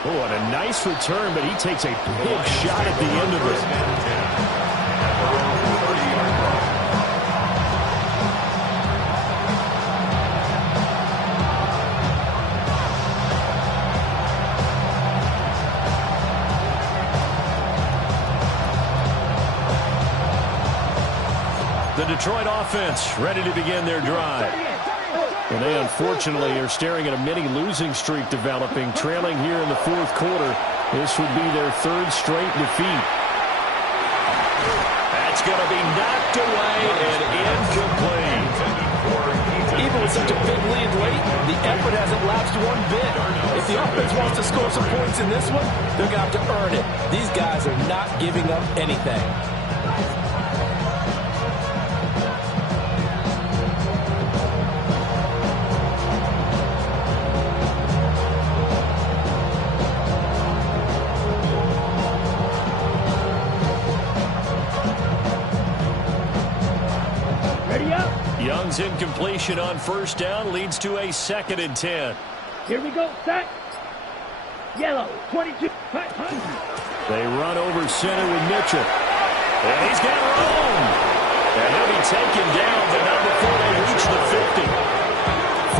Oh, and a nice return, but he takes a big shot at the end of it. The Detroit offense ready to begin their drive. And they unfortunately are staring at a mini losing streak developing, trailing here in the fourth quarter. This would be their third straight defeat. That's going to be knocked away and incomplete. Even with such a big lead late, the effort hasn't lapsed one bit. If the offense wants to score some points in this one, they're going to have to earn it. These guys are not giving up anything. Young's incompletion on first down leads to a 2nd and 10. Here we go, set. Yellow, 22. They run over center with Mitchell. And he's got room. And he'll be taken down, but not before they reach the 50.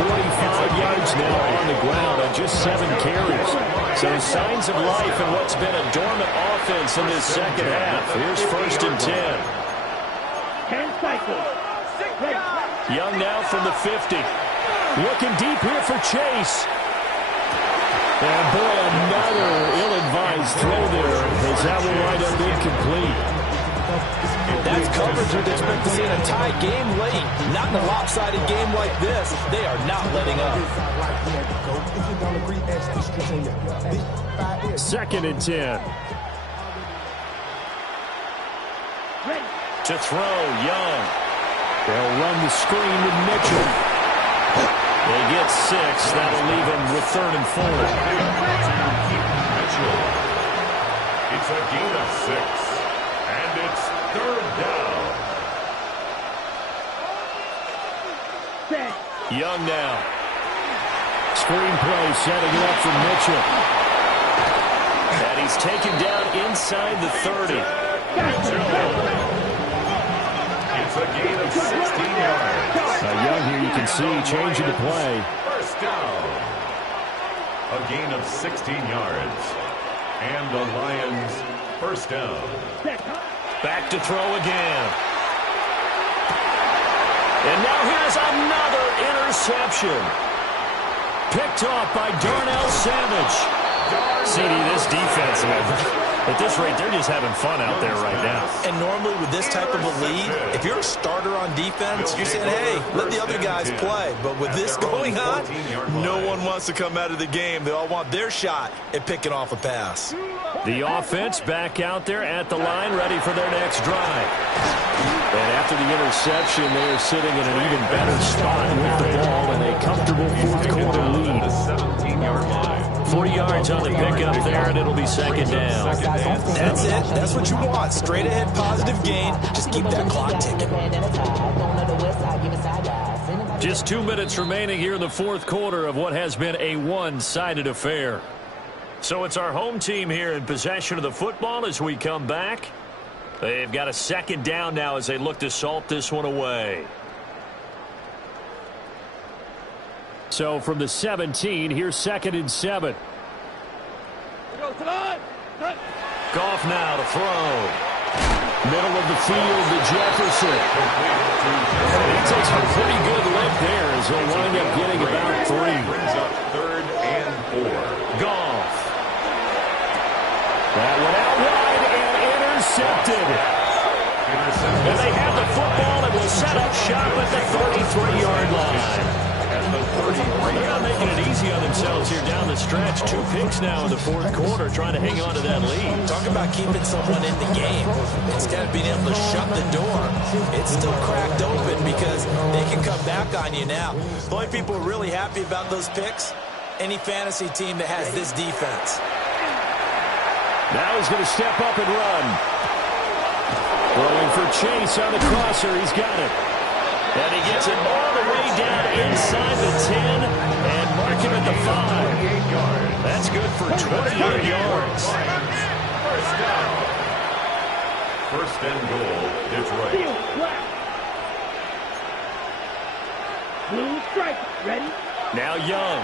45 yards now on the ground on just 7 carries. So signs of life in what's been a dormant offense in this second half. Here's 1st and 10. 10 cycles. Young now from the 50. Looking deep here for Chase. And boy, another ill-advised throw there as that will wind up incomplete. That's coverage you'd expect to see in a tie game late. Not in a lopsided game like this. They are not letting up. 2nd and 10. To throw, Young. They'll run the screen with Mitchell. They get 6. That'll leave them with 3rd and 4. It's a gain of 6. And it's 3rd down. Young now. Screen play setting up for Mitchell. And he's taken down inside the 30. It's a gain of 16 yards. Young here, you can see, changing the play. First down. A gain of 16 yards. And the Lions first down. Back to throw again. And now here's another interception. Picked off by Darnell Savage. CD, this defense, at this rate, they're just having fun out there right now. And normally with this type of a lead, if you're a starter on defense, you're saying, hey, let the other guys play. But with this going on, no one wants to come out of the game. They all want their shot at picking off a pass. The offense back out there at the line, ready for their next drive. And after the interception, they are sitting in an even better spot with the ball in a comfortable fourth-quarter lead. 17-yard line. 40 yards on the pickup there, and it'll be 2nd down. That's it. That's what you want. Straight ahead, positive gain. Just keep that clock ticking. Just 2 minutes remaining here in the fourth quarter of what has been a one-sided affair. So it's our home team here in possession of the football as we come back. They've got a 2nd down now as they look to salt this one away. So from the 17, here's 2nd and 7. Goff now to throw. Middle of the field to Jefferson. He takes a pretty good lift there as he'll wind up getting about 3. Brings up 3rd and 4. Goff. That went out wide and intercepted. And they have the football and will set up shop at the 33-yard line. They're not making it easy on themselves here down the stretch. 2 picks now in the fourth quarter trying to hang on to that lead. Talk about keeping someone in the game. Instead of being able to shut the door, it's still cracked open because they can come back on you now. The only people really happy about those picks, any fantasy team that has this defense. Now he's going to step up and run. Throwing for Chase on the crosser. He's got it. And he gets it all the way down inside the 10 and mark him at the 5. That's good for 28 yards. First down. 1st and goal, Detroit. Blue strike. Ready? Now Young.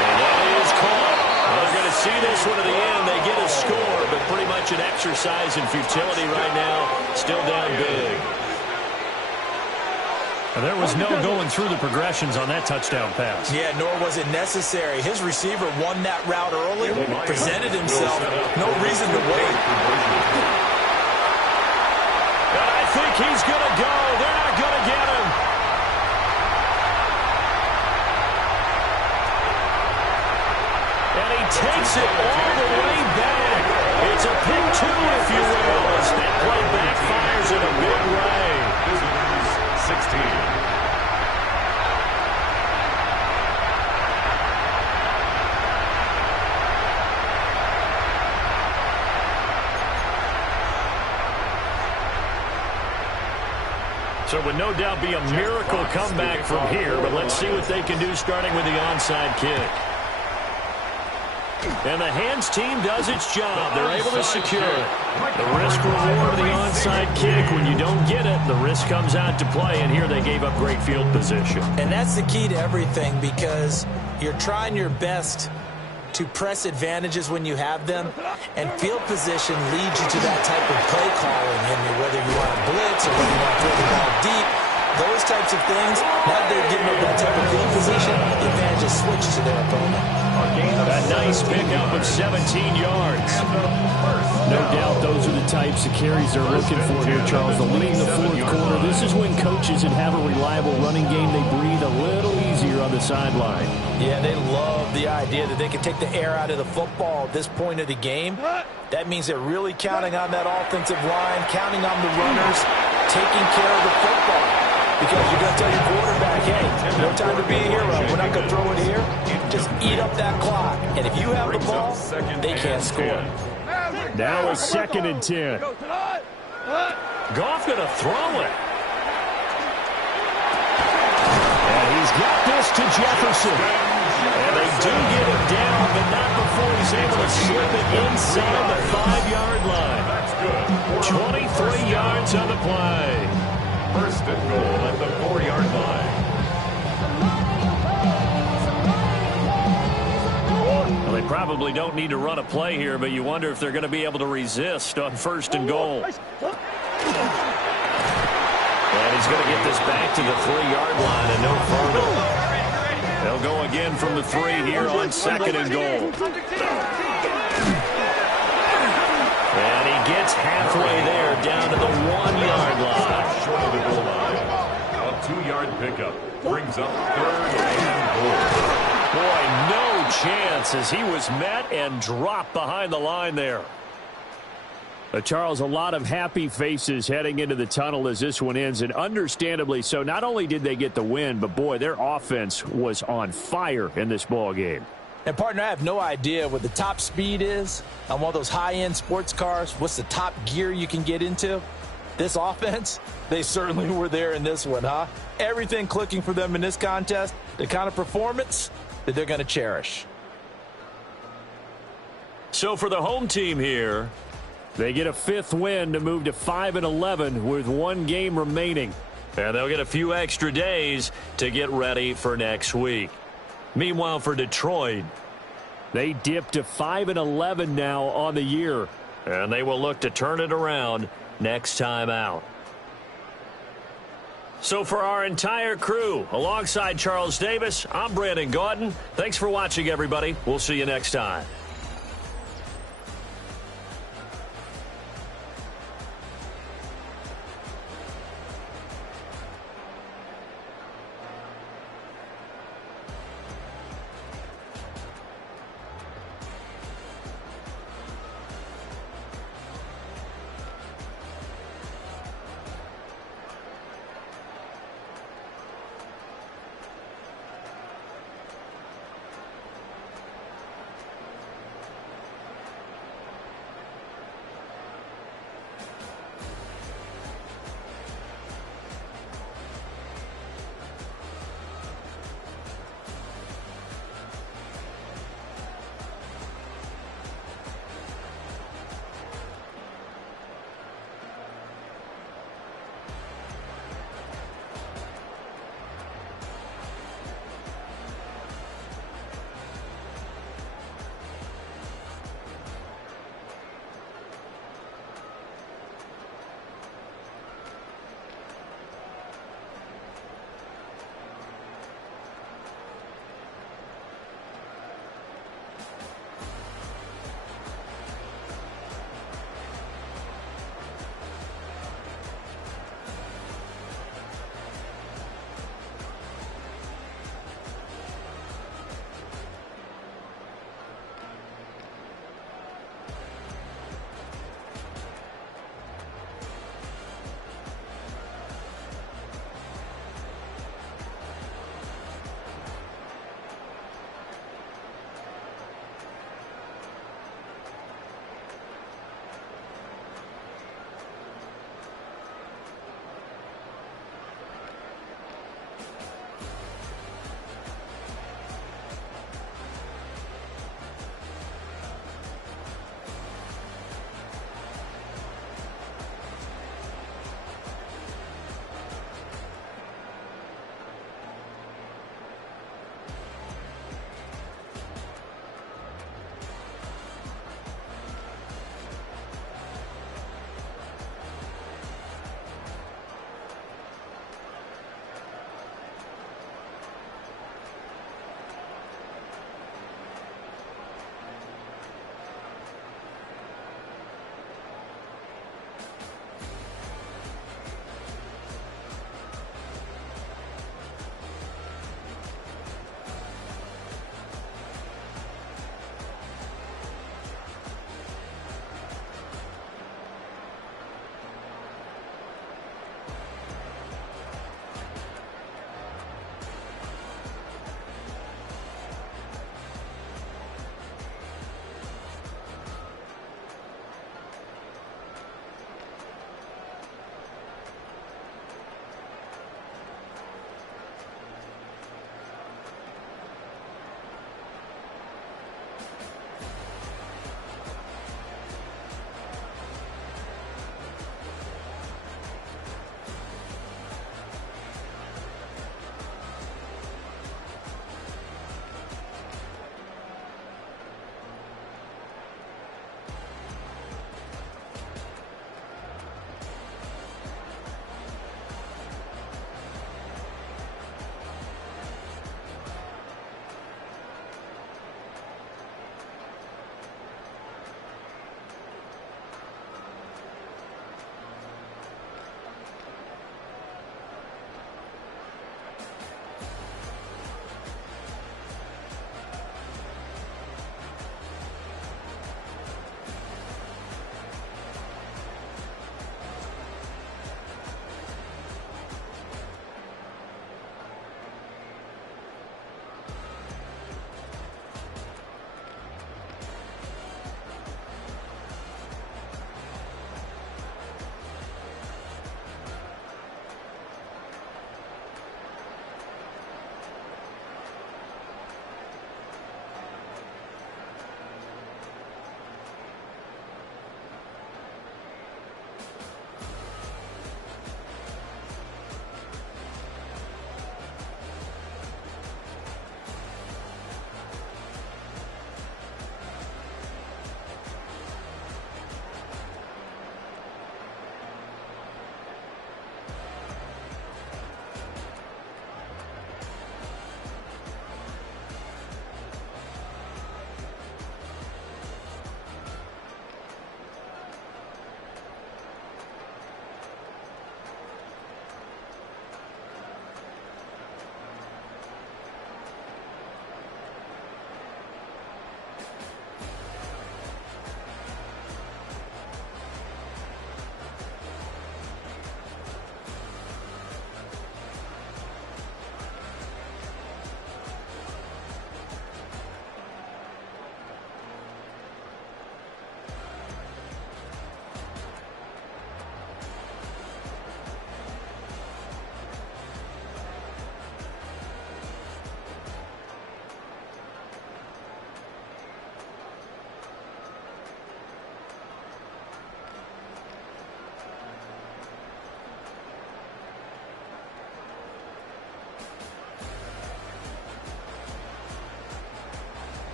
And that is caught. Well, they're going to see this one to the end. They get a score, but pretty much an exercise in futility right now. Still down big. There was no going through the progressions on that touchdown pass. Yeah, nor was it necessary. His receiver won that route early, presented himself. No reason to wait. And I think he's going to go. They're not going to get him. And he takes it all the way back. It's a pick 2, if you will, as that play backfires in a big way. Visitors 16. So it would no doubt be a miracle comeback from here, but let's see what they can do starting with the onside kick. And the hands team does its job. They're able to secure it. The risk reward of the onside kick. When you don't get it, the risk comes out to play, and here they gave up great field position. And that's the key to everything because you're trying your best to press advantages when you have them, and field position leads you to that type of play calling, whether you want to blitz or whether you want to throw the ball deep. Those types of things, now they're giving up that type of field position, the advantage is switched to their opponent. A nice pickup of 17 yards. No doubt those are the types of carries they're looking for here, Charles. Leading the fourth quarter, this is when coaches that have a reliable running game, they breathe a little easier on the sideline. Yeah, they love the idea that they can take the air out of the football at this point of the game. That means they're really counting on that offensive line, counting on the runners. taking care of the football. Because you're going to tell your quarterback, hey, no time to be a hero. We're not going to throw it here. Just eat up that clock. And if you have the ball, they can't score. Now it's 2nd and 10. Goff going to throw it. And he's got this to Jefferson. And they do get it down, but not before he's able to slip it inside the 5-yard line. 23 yards on the play. 1st and goal at the 4-yard line. Well, they probably don't need to run a play here, but you wonder if they're going to be able to resist on 1st and goal. And he's going to get this back to the 3-yard line and no further. They'll go again from the 3 here on 2nd and goal. And he gets halfway there down to the 1-yard line. Short of the goal line. A 2-yard pickup brings up 3rd and goal. Boy, no chance as he was met and dropped behind the line there. Charles, a lot of happy faces heading into the tunnel as this one ends, and understandably so. Not only did they get the win, but, boy, their offense was on fire in this ball game. And, partner, I have no idea what the top speed is on one of those high-end sports cars. What's the top gear you can get into? This offense, they certainly were there in this one, huh? Everything clicking for them in this contest, the kind of performance that they're going to cherish. So for the home team here, they get a 5th win to move to 5-11 with 1 game remaining. And they'll get a few extra days to get ready for next week. Meanwhile, for Detroit, they dip to 5-11 now on the year. And they will look to turn it around next time out. So for our entire crew, alongside Charles Davis, I'm Brandon Gaudin. Thanks for watching, everybody. We'll see you next time.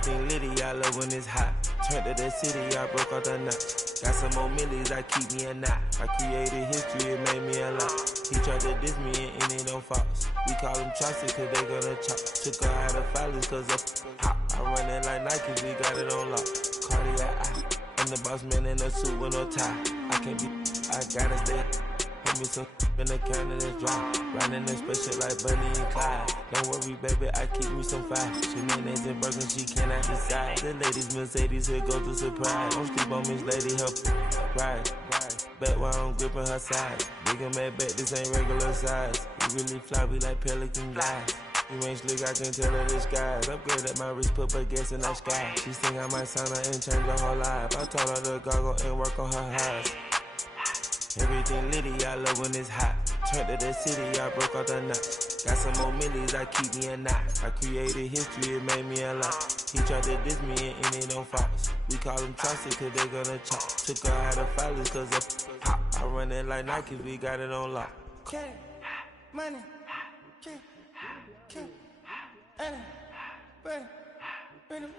Everything litty, I love when it's hot. Turned to the city, I broke out the knot. Got some more millies, I keep me a knot. I created history, it made me a lot. He tried to diss me and it don't false. We call them chopsticks cause they gonna chop. Took her out of filers cause of hot. I run it like Nike, we got it on lock. Cardiac eye. I'm the boss man in a suit with no tie. I can't be, I gotta stay. Put me some in the can that's dry. Riding this special like Bunny and Clyde. Don't worry, baby, I keep me some fire. Shenanigans and Birkin, she cannot decide. The ladies Mercedes, here go to surprise. Don't sleep on Miss Lady, help ride. Bet while I'm gripping her side. Big and mad bet, this ain't regular size. We really fly, we like Pelican guys. You ain't slick, I can tell her the skies. Upgrade at my wrist, put baguettes in the sky. She think I might sign her and change her whole life. I told her to goggle and work on her highs. Everything litty, I love when it's hot. Turned to the city, I broke out the knot. Got some more millies, I keep me a knot. I created history, it made me a lot. He tried to diss me and it don't false. We call them chopsticks cause they gonna chop. Took her out of filers cause of hot. I run it like Nike, we got it on lock. Okay, money, okay. Hey, bring it,